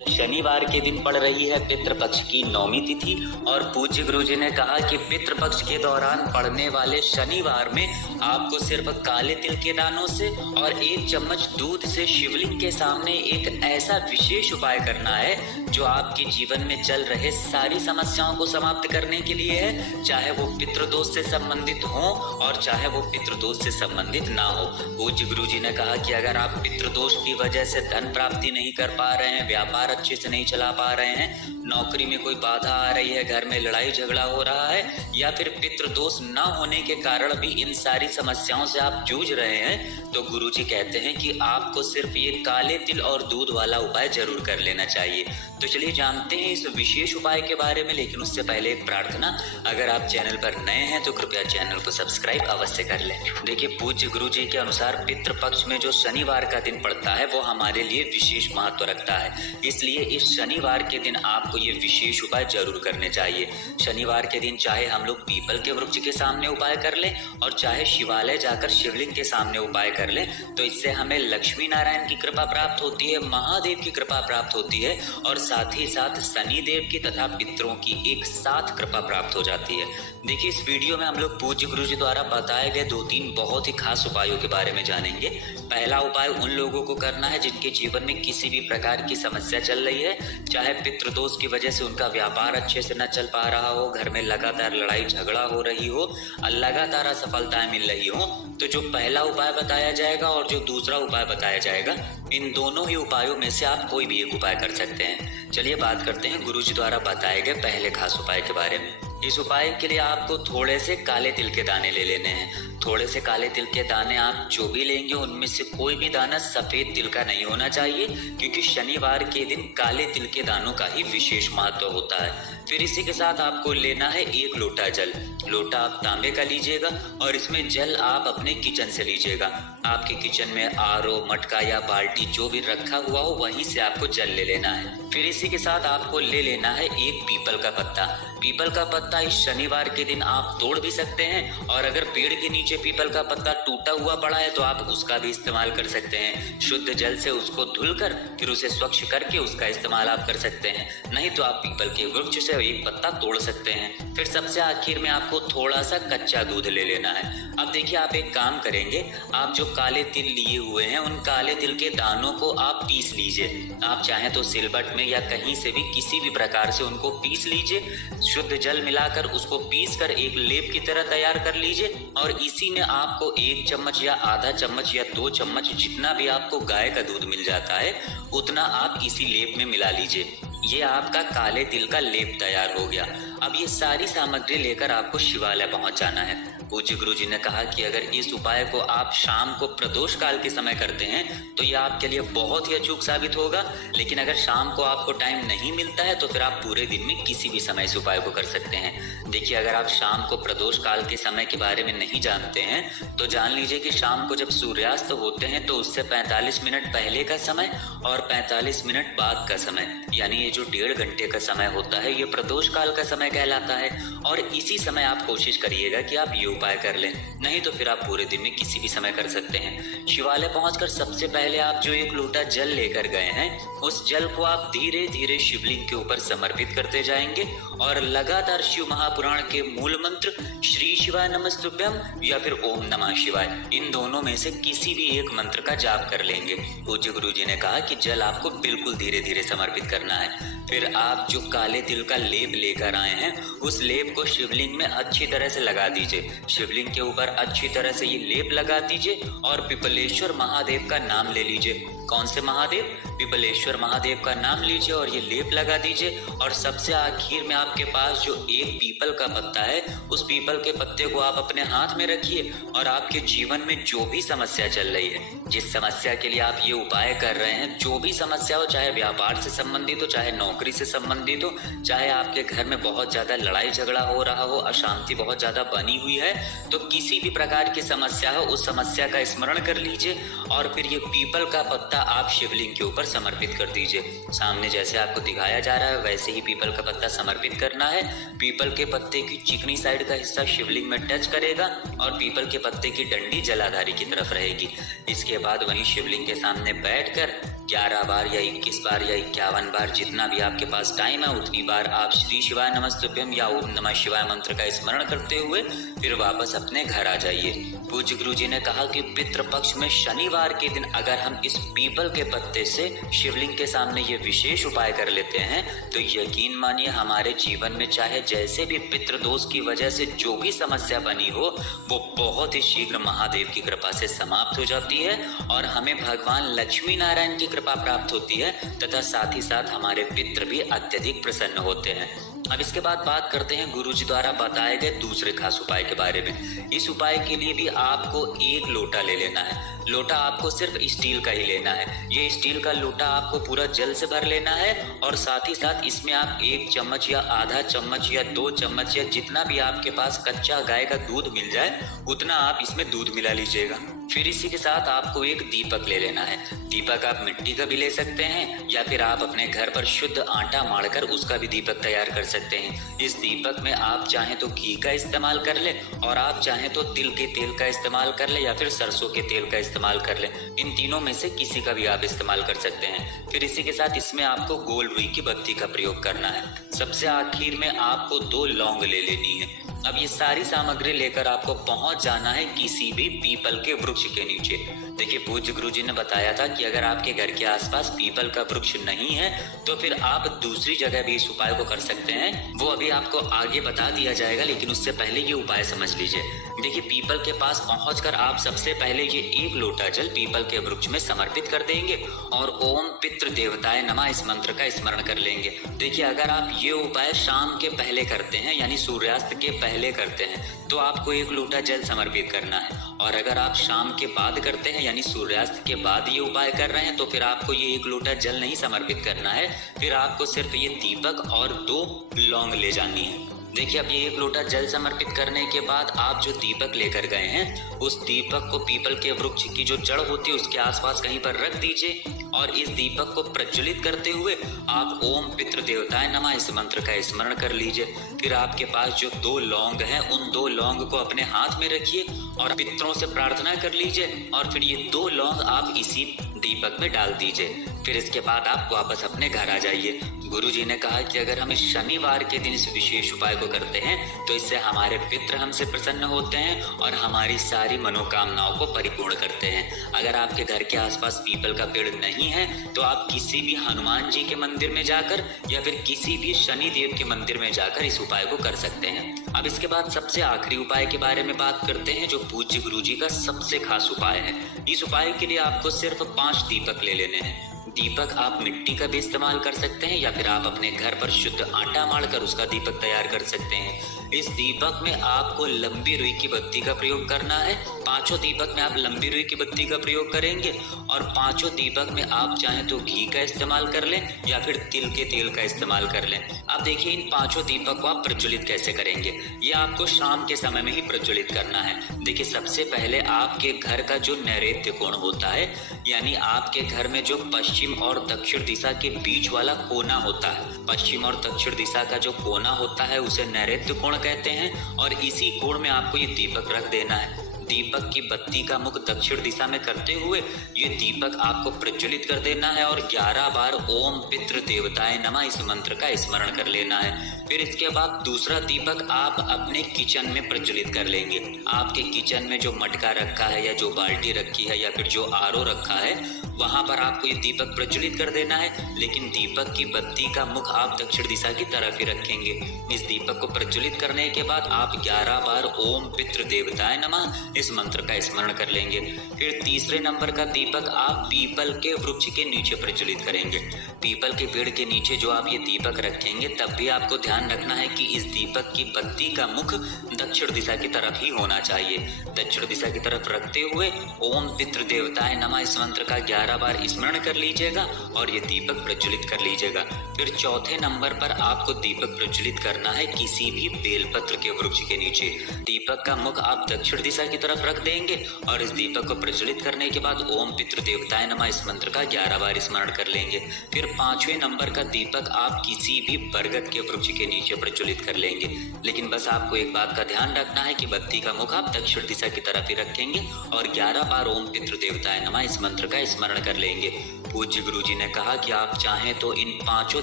शनिवार के दिन पड़ रही है पितृपक्ष की 9वीं तिथि और पूज्य गुरुजी ने कहा कि पितृपक्ष के दौरान पड़ने वाले शनिवार में आपको सिर्फ काले तिल के दानों से और 1 चम्मच दूध से शिवलिंग के सामने एक ऐसा विशेष उपाय करना है जो आपके जीवन में चल रहे सारी समस्याओं को समाप्त करने के लिए है, चाहे वो पितृदोष से संबंधित हो और चाहे वो पितृदोष से संबंधित ना हो। पूज्य गुरुजी ने कहा कि अगर आप पितृदोष की वजह से धन प्राप्ति नहीं कर पा रहे हैं, व्यापार अच्छे से नहीं चला पा रहे हैं, नौकरी में कोई बाधा आ रही है, घर में लड़ाई झगड़ा हो रहा है या फिर पितृदोष न होने के कारण भी इन सारी समस्याओं से आप जूझ रहे हैं, तो गुरुजी कहते हैं कि आपको सिर्फ ये काले तिल और दूध वाला उपाय जरूर कर लेना चाहिए। तो चलिए जानते हैं इस विशेष उपाय के बारे में, लेकिन उससे पहले एक प्रार्थना, अगर आप चैनल पर नए हैं तो कृपया चैनल को सब्सक्राइब अवश्य कर लें। देखिए, पूज्य गुरुजी के अनुसार पितृपक्ष में जो शनिवार का दिन पड़ता है वो हमारे लिए विशेष महत्व रखता है, इसलिए इस शनिवार के दिन आपको ये विशेष उपाय जरूर करने चाहिए। शनिवार के दिन चाहे हम लोग पीपल के वृक्ष के सामने उपाय कर लें और चाहे शिवालय जाकर शिवलिंग के सामने उपाय कर लें, तो इससे हमें लक्ष्मी नारायण की कृपा प्राप्त होती है, महादेव की कृपा प्राप्त होती है और साथ ही साथ शनि देव की तथा पितरों की एक साथ कृपा प्राप्त हो जाती है। देखिए, इस वीडियो में हम लोग पूज्य गुरुजी द्वारा बताए गए 2-3 बहुत ही खास उपायों के बारे में जानेंगे। पहला उपाय उन लोगों को करना है जिनके जीवन में किसी भी प्रकार की समस्या चल रही है, चाहे पितृदोष की वजह से उनका व्यापार अच्छे से न चल पा रहा हो, घर में लगातार लड़ाई झगड़ा हो रही हो, लगातार असफलताएं मिल रही हो, तो जो पहला उपाय बताया जाएगा और जो दूसरा उपाय बताया जाएगा, इन दोनों ही उपायों में से आप कोई भी एक उपाय कर सकते हैं। चलिए बात करते हैं गुरुजी द्वारा बताए गए पहले खास उपाय के बारे में। इस उपाय के लिए आपको थोड़े से काले तिल के दाने ले लेने हैं। थोड़े से काले तिल के दाने आप जो भी लेंगे उनमें से कोई भी दाना सफेद तिल का नहीं होना चाहिए, क्योंकि शनिवार के दिन काले तिल के दानों का ही विशेष महत्व होता है। फिर इसी के साथ आपको लेना है 1 लोटा जल। लोटा आप तांबे का लीजिएगा और इसमें जल आप अपने किचन से लीजिएगा। आपके किचन में आरओ, मटका या बाल्टी जो भी रखा हुआ हो वहीं से आपको जल ले लेना है। फिर इसी के साथ आपको ले लेना है 1 पीपल का पत्ता। पीपल का पत्ता इस शनिवार के दिन आप तोड़ भी सकते हैं और अगर पेड़ के नीचे पीपल का पत्ता टूटा हुआ पड़ा है तो आप उसका भी इस्तेमाल कर सकते हैं। शुद्ध जल से उसको धुलकर फिर उसे स्वच्छ करके उसका इस्तेमाल आप कर सकते हैं, नहीं तो आप पीपल के वृक्ष से 1 पत्ता तोड़ सकते हैं। फिर सबसे आखिर में आपको थोड़ा सा कच्चा दूध ले लेना है। अब देखिए, आप एक काम करेंगे, आप जो काले तिल लिए हुए हैं उन काले तिल के दानों को आप पीस लीजिए। आप चाहें तो सिलबट में या कहीं से भी किसी भी प्रकार से उनको पीस लीजिए। शुद्ध जल मिलाकर उसको पीस कर एक लेप की तरह तैयार कर लीजिए और इसी में आपको 1 चम्मच या आधा चम्मच या 2 चम्मच जितना भी आपको गाय का दूध मिल जाता है उतना आप इसी लेप में मिला लीजिए। ये आपका काले तिल का लेप तैयार हो गया। अब ये सारी सामग्री लेकर आपको शिवालय पहुंच जाना है। पूज्य गुरुजी ने कहा कि अगर इस उपाय को आप शाम को प्रदोष काल के समय करते हैं तो यह आपके लिए बहुत ही अचूक साबित होगा, लेकिन अगर शाम को आपको टाइम नहीं मिलता है तो फिर आप पूरे दिन में किसी भी समय इस उपाय को कर सकते हैं। देखिए, अगर आप शाम को प्रदोष काल के समय के बारे में नहीं जानते हैं तो जान लीजिए कि शाम को जब सूर्यास्त होते हैं तो उससे 45 मिनट पहले का समय और 45 मिनट बाद का समय, यानी ये जो 1.5 घंटे का समय होता है, ये प्रदोष काल का समय कहलाता है। और इसी समय आप कोशिश करिएगा कि आप ये उपाय कर लें, नहीं तो फिर आप पूरे दिन में किसी भी समय कर सकते हैं। शिवालय पहुंचकर सबसे पहले आप जो 1 लोटा जल लेकर गए हैं उस जल को आप धीरे धीरे शिवलिंग के ऊपर समर्पित करते जाएंगे और लगातार शिव महापुराण के मूल मंत्र श्री शिवाय नमस्तुभ्यम या फिर ओम नमः शिवाय, इन दोनों में से किसी भी एक मंत्र का जाप कर लेंगे। पूज्य गुरुजी ने कहा कि जल आपको बिल्कुल धीरे धीरे समर्पित करना है। फिर आप जो काले तिल का लेप लेकर आए हैं उस लेप को शिवलिंग में अच्छी तरह से लगा दीजिए। शिवलिंग के ऊपर अच्छी तरह से ये लेप लगा दीजिए और पिपलेश्वर महादेव का नाम ले लीजिए। कौन से महादेव? पिपलेश्वर महादेव का नाम लीजिए और ये लेप लगा दीजिए। और सबसे आखिर में आपके पास जो 1 पीपल का पत्ता है उस पीपल के पत्ते को आप अपने हाथ में रखिए और आपके जीवन में जो भी समस्या चल रही है, जिस समस्या के लिए आप ये उपाय कर रहे हैं, जो भी समस्या हो, चाहे व्यापार से संबंधित हो, चाहे नौकरी से संबंधित हो, चाहे आपके घर में बहुत ज्यादा लड़ाई झगड़ा हो रहा हो, अशांति बहुत ज्यादा बनी हुई है, तो किसी भी प्रकार की समस्या हो उस समस्या का स्मरण कर लीजिए और फिर ये पीपल का पत्ता आप शिवलिंग के ऊपर समर्पित कर दीजिए। सामने जैसे आपको दिखाया जा रहा है वैसे ही पीपल का पत्ता समर्पित करना है। पीपल के पत्ते की चिकनी साइड का हिस्सा शिवलिंग में टच करेगा और पीपल के पत्ते की डंडी जलाधारी की तरफ रहेगी। इसके बाद वहीं शिवलिंग के सामने बैठकर 11 बार या 21 बार या 51 बार, जितना भी आपके पास टाइम है उतनी बार आप श्री शिवाय नमस्तुभ्यम या ओम नमः शिवाय मंत्र का स्मरण करते हुए फिर वापस अपने घर आ जाइए। पूज्य गुरुजी ने कहा कि पितृपक्ष में शनिवार के दिन अगर हम इस पीपल के पत्ते से शिवलिंग के सामने ये विशेष उपाय कर लेते हैं तो यकीन मानिए हमारे जीवन में चाहे जैसे भी पितृदोष की वजह से जो भी समस्या बनी हो वो बहुत ही शीघ्र महादेव की कृपा से समाप्त हो जाती है और हमें भगवान लक्ष्मी नारायण की कृपा प्राप्त होती है तथा साथ ही साथ हमारे पितृ भी अत्यधिक प्रसन्न होते हैं। अब इसके बाद बात करते हैं गुरुजी द्वारा बताए गए दूसरे खास उपाय के बारे में। इस उपाय के लिए भी आपको एक लोटा ले लेना है। लोटा आपको सिर्फ स्टील का ही लेना है। ये स्टील का लोटा आपको पूरा जल से भर लेना है और साथ ही साथ इसमें आप 1 चम्मच या आधा चम्मच या 2 चम्मच या जितना भी आपके पास कच्चा गाय का दूध मिल जाए उतना आप इसमें दूध मिला लीजिएगा। फिर इसी के साथ आपको एक दीपक ले लेना है। दीपक आप मिट्टी का भी ले सकते हैं या फिर आप अपने घर पर शुद्ध आटा माड़कर उसका भी दीपक तैयार कर सकते हैं। इस दीपक में आप चाहें तो घी का इस्तेमाल कर ले और आप चाहें तो तिल के तेल का इस्तेमाल कर ले या फिर सरसों के तेल का इस्तेमाल कर ले। इन तीनों में से किसी का भी आप इस्तेमाल कर सकते हैं। फिर इसी के साथ इसमें आपको गोल रुई की बत्ती का प्रयोग करना है। सबसे आखिर में आपको 2 लौंग ले लेनी है। अब ये सारी सामग्री लेकर आपको पहुंच जाना है किसी भी पीपल के वृक्ष के नीचे। देखिए पूज्य गुरुजी ने बताया था कि अगर आपके घर के आसपास पीपल का वृक्ष नहीं है तो फिर आप दूसरी जगह भी इस उपाय को कर सकते हैं। वो अभी आपको आगे बता दिया जाएगा, लेकिन उससे पहले ये उपाय समझ लीजिए। देखिए पीपल के पास पहुंचकर आप सबसे पहले ये 1 लोटा जल पीपल के वृक्ष में समर्पित कर देंगे और ओम पितृ देवताय नमः इस मंत्र का स्मरण कर लेंगे। देखिए अगर आप ये उपाय शाम के पहले करते हैं यानी सूर्यास्त के पहले करते हैं तो आपको 1 लोटा जल समर्पित करना है और अगर आप शाम के बाद करते हैं यानी सूर्यास्त के बाद ये उपाय कर रहे हैं तो फिर आपको ये 1 लोटा जल नहीं समर्पित करना है। फिर आपको सिर्फ ये दीपक और 2 लौंग ले जानी है। देखिए अब ये 1 लोटा जल समर्पित करने के बाद आप जो दीपक लेकर गए हैं उस दीपक को पीपल के वृक्ष की जो जड़ होती है उसके आसपास कहीं पर रख दीजिए और इस दीपक को प्रज्वलित करते हुए आप ओम पितृ देवताय नमः इस मंत्र का स्मरण कर लीजिए। फिर आपके पास जो 2 लौंग हैं उन 2 लौंग को अपने हाथ में रखिए और पितरों से प्रार्थना कर लीजिए और फिर ये 2 लौंग आप इसी दीपक में डाल दीजिए। फिर इसके बाद आप वापस अपने घर आ जाइए। गुरुजी ने कहा कि अगर हम इस शनिवार के दिन इस विशेष उपाय को करते हैं तो इससे हमारे पितृ हमसे प्रसन्न होते हैं और हमारी सारी मनोकामनाओं को परिपूर्ण करते हैं। अगर आपके घर के आसपास पीपल का पेड़ नहीं है तो आप किसी भी हनुमान जी के मंदिर में जाकर या फिर किसी भी शनि देव के मंदिर में जाकर इस उपाय को कर सकते हैं। अब इसके बाद सबसे आखिरी उपाय के बारे में बात करते हैं जो पूज्य गुरुजी का सबसे खास उपाय है। इस उपाय के लिए आपको सिर्फ 5 दीपक ले लेने हैं। दीपक आप मिट्टी का भी इस्तेमाल कर सकते हैं या फिर आप अपने घर पर शुद्ध आटा माड़कर उसका दीपक तैयार कर सकते हैं। इस दीपक में आपको लंबी रुई की बत्ती का प्रयोग करना है। 5 दीपक में आप लंबी रुई की बत्ती का प्रयोग करेंगे और 5 दीपक में आप चाहें तो घी का इस्तेमाल कर लें या फिर तिल के तेल का इस्तेमाल कर लें। अब देखिए इन 5 दीपक को आप प्रज्वलित कैसे करेंगे। ये आपको शाम के समय में ही प्रज्वलित करना है। देखिए सबसे पहले आपके घर का जो नैऋत्य कोण होता है यानी आपके घर में जो पश्चिम और दक्षिण दिशा के बीच वाला कोना होता है, पश्चिम और दक्षिण दिशा का जो कोना होता है उसे नैऋत्य कोण कहते हैं और इसी कोण में आपको ये दीपक रख देना है। दीपक की बत्ती का मुख दक्षिण दिशा में करते हुए ये दीपक आपको प्रज्वलित कर देना है और 11 बार ओम पितृ देवताय नमः इस मंत्र का स्मरण कर लेना है। फिर इसके बाद दूसरा दीपक आप अपने किचन में प्रज्वलित कर लेंगे। आपके किचन में जो मटका रखा है या जो बाल्टी रखी है या फिर जो आरओ रखा है वहां पर आपको ये दीपक प्रज्वलित कर देना है, लेकिन दीपक की बत्ती का मुख आप दक्षिण दिशा की तरफ ही रखेंगे। इस दीपक को प्रज्वलित करने के बाद आप 11 बार ओम पितृ देवताय नमः इस मंत्र का स्मरण कर लेंगे। फिर तीसरे नंबर का दीपक आप पीपल के वृक्ष के नीचे प्रज्वलित करेंगे। पीपल के पेड़ के नीचे जो आप ये दीपक रखेंगे तब भी आपको ध्यान रखना है कि इस दीपक की बत्ती का मुख दक्षिण दिशा की तरफ ही होना चाहिए। दक्षिण दिशा की तरफ रखते हुए ओम पितृ देवताय नमः इस मंत्र का 11 बार स्मरण कर लीजिएगा और ये दीपक प्रज्वलित कर लीजिएगा। फिर चौथे नंबर पर आपको दीपक प्रज्वलित करना है किसी भी बेलपत्र के वृक्ष के नीचे। दीपक का मुख आप दक्षिण दिशा की तरफ रख देंगे और इस दीपक को प्रज्वलित करने के बाद ओम पितृ देवताय नमः इस मंत्र का 11 बार स्मरण कर लेंगे। फिर 5वें नंबर का दीपक आप किसी भी बरगद के वृक्ष के नीचे प्रज्वलित कर लेंगे। लेकिन बस आपको एक बात का ध्यान रखना है कि बत्ती का मुख आप दक्षिण दिशा की तरफ ही रखेंगे और 11 बार ओम पितृ देवताय नमः इस मंत्र का स्मरण कर लेंगे। पूज्य गुरुजी ने कहा कि आप चाहें तो इन पांचों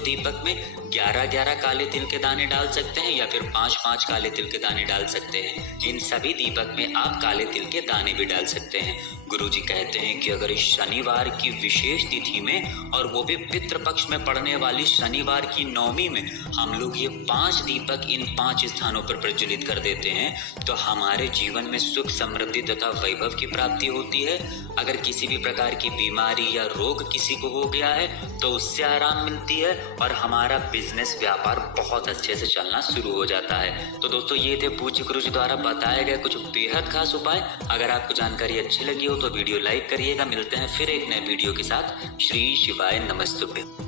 दीपक में 11-11 काले तिल के दाने डाल सकते हैं या फिर 5-5 काले तिल के दाने डाल सकते हैं। इन सभी दीपक में आप काले तिल के दाने भी डाल सकते हैं। गुरुजी कहते हैं कि अगर इस शनिवार की विशेष तिथि में और वो भी पितृपक्ष में पड़ने वाली शनिवार की नवमी में हम लोग ये 5 दीपक इन 5 स्थानों पर प्रज्वलित कर देते हैं तो हमारे जीवन में सुख, समृद्धि तथा वैभव की प्राप्ति होती है। अगर किसी भी प्रकार की बीमारी या रोग किसी को हो गया है तो उससे आराम मिलती है और हमारा बिजनेस, व्यापार बहुत अच्छे से चलना शुरू हो जाता है। तो दोस्तों, ये थे पूज्य गुरुजी द्वारा बताए गए कुछ बेहद खास उपाय। अगर आपको जानकारी अच्छी लगी हो तो वीडियो लाइक करिएगा। मिलते हैं फिर एक नए वीडियो के साथ। श्री शिवाय नमस्तुभ्यं।